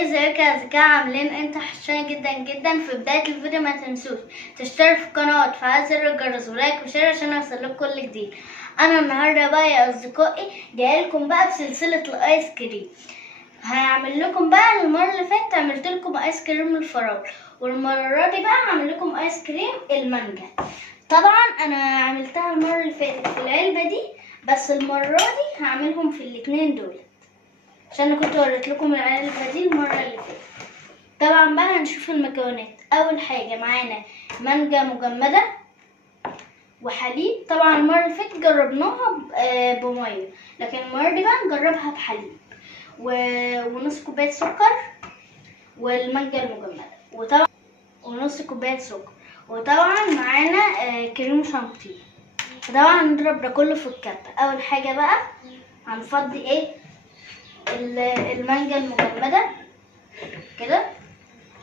ازيك يا اصدقاء؟ عاملين انت حشاني جدا جدا. في بداية الفيديو ما تنسوش تشتركوا في القناة وتفعلوا زر الجرس ولايك وشير عشان يوصلكوا كل جديد. انا النهارده بقى يا اصدقائي جايلكم بقى بسلسلة الايس كريم. هعمل لكم بقى المرة اللي فاتت عملت لكم ايس كريم الفراولة، والمرة دي بقى هعمل لكم ايس كريم المانجا. طبعا انا عملتها المرة اللي فاتت في العلبة دي، بس المرة دي هعملهم في الاتنين دول عشان انا كنت وريت لكم العلبة دي المرة اللي فاتت. طبعا بقى هنشوف المكونات. اول حاجة معانا مانجا مجمدة وحليب. طبعا المرة اللي فاتت جربناها بمية، لكن المرة دي بقى نجربها بحليب ونص كوباية سكر والمانجا المجمدة، وطبعا ونص كوباية سكر، وطبعا معانا كريم شانتيه. طبعا هنضرب ده كله في الكبة. اول حاجة بقى هنفضي المانجا المجمدة كده.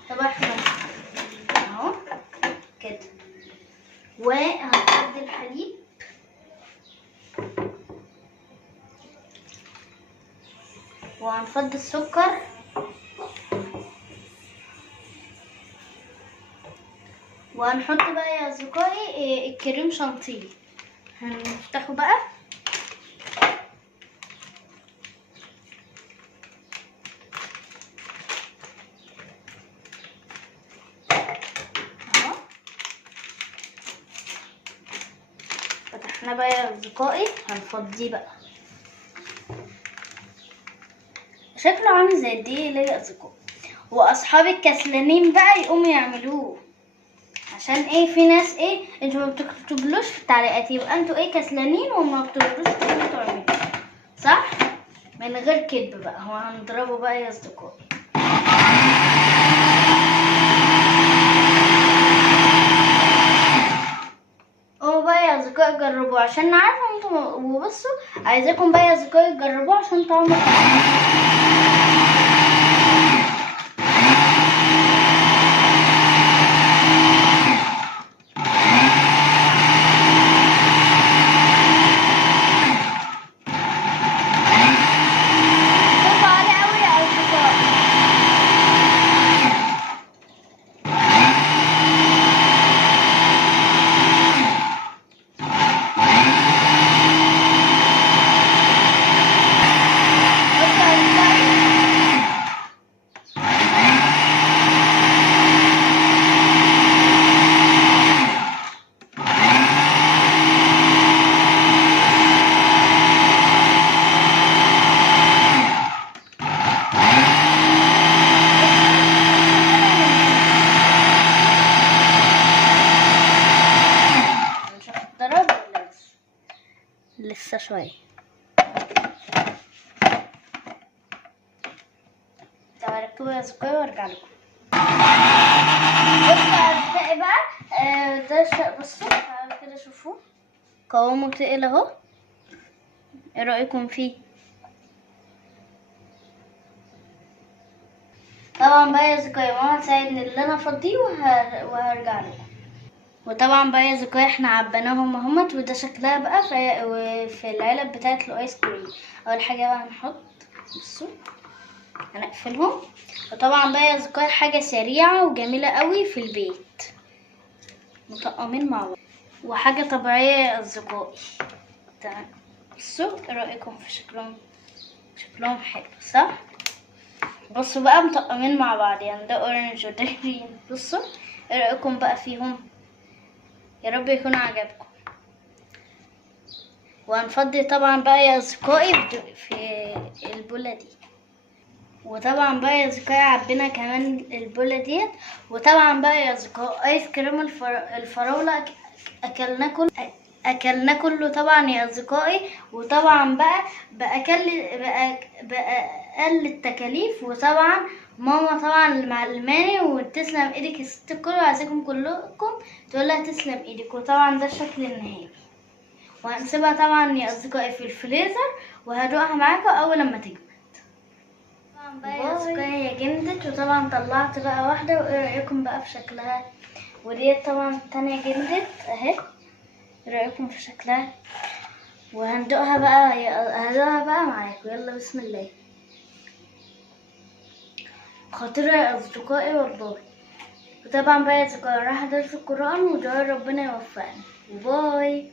طبعا احنا اهو كده، وهنفضي الحليب وهنفضي السكر وهنحط بقى يا اصدقائي الكريم شانتيه. هنفتحه بقى اهو. فتحنا بقى يا اصدقائي، هنفضيه بقى. شكله عامل زي الدقيق ليه يا اصدقائي، واصحابي الكسلانين بقى يقوموا يعملوه. عشان في ناس انتوا ما بتكتبلوش في التعليقات، يبقى انتوا كسلانين وما بتقدروش تعملوه، صح؟ من غير كدب بقى. هو هنضربه بقى يا اصدقائي. بقى يا اصدقائي جربوه عشان عارفه انتم، وبصوا عايزاكم بقى يا اصدقائي تجربوه عشان طعمه لسه شوية. طب ركبوا يا اصدقائي وارجع لكم. بصوا يا اصدقائي بقى ده بصوا تعالوا كده شوفوا قوامه تقيل اهو. ايه رأيكم فيه؟ طبعا بقى يا اصدقائي ماما تساعدني اللي انا افضيه وهرجع لكم. وطبعا بقى يا اصدقائي احنا عبيناهم اهمت، وده شكلها بقى في العلب بتاعه الايس كريم. اول حاجه بقى هنحط، بصوا هنقفلهم. وطبعا بقى يا اصدقائي حاجه سريعه وجميله قوي في البيت، مطقمين مع بعض وحاجه طبيعيه يا اصدقائي. تمام، بصوا ايه رايكم في شكلهم حلو صح؟ بصوا بقى مطقمين مع بعض، يعني ده اورنج وده جرين. بصوا ايه رايكم بقى فيهم؟ يا رب يكون عجبكم. وهنفضي طبعا بقى يا اصدقائي في البولة دي. وطبعا بقى يا اصدقائي عبينا كمان البولة ديت. وطبعا بقى يا اصدقائي ايس كريم الفراولة اكلنا كله طبعا يا اصدقائي. وطبعا بقى بأقل التكاليف. وطبعا ماما طبعا معلماني، وتسلم ايدك يا ست الكل، وعايزاكم كلكم تقولها تسلم ايدك. وطبعا ده الشكل النهائي، وهنسيبها طبعا يا اصدقائي في الفريزر، وهدوقها معاكم اول لما تجمد. طبعا بقى يا اصدقائي هي جمدت، وطبعا طلعت بقى واحده. وايه رايكم بقى في شكلها؟ وديت طبعا التانية جمدت اهي. ايه رايكم في شكلها؟ وهندوقها بقى معاكم. يلا بسم الله. خطيرة يا أصدقائي والله. وطبعا بقى يا أصدقائي راح أدرس القرآن ودعاء ربنا يوفقني. باي.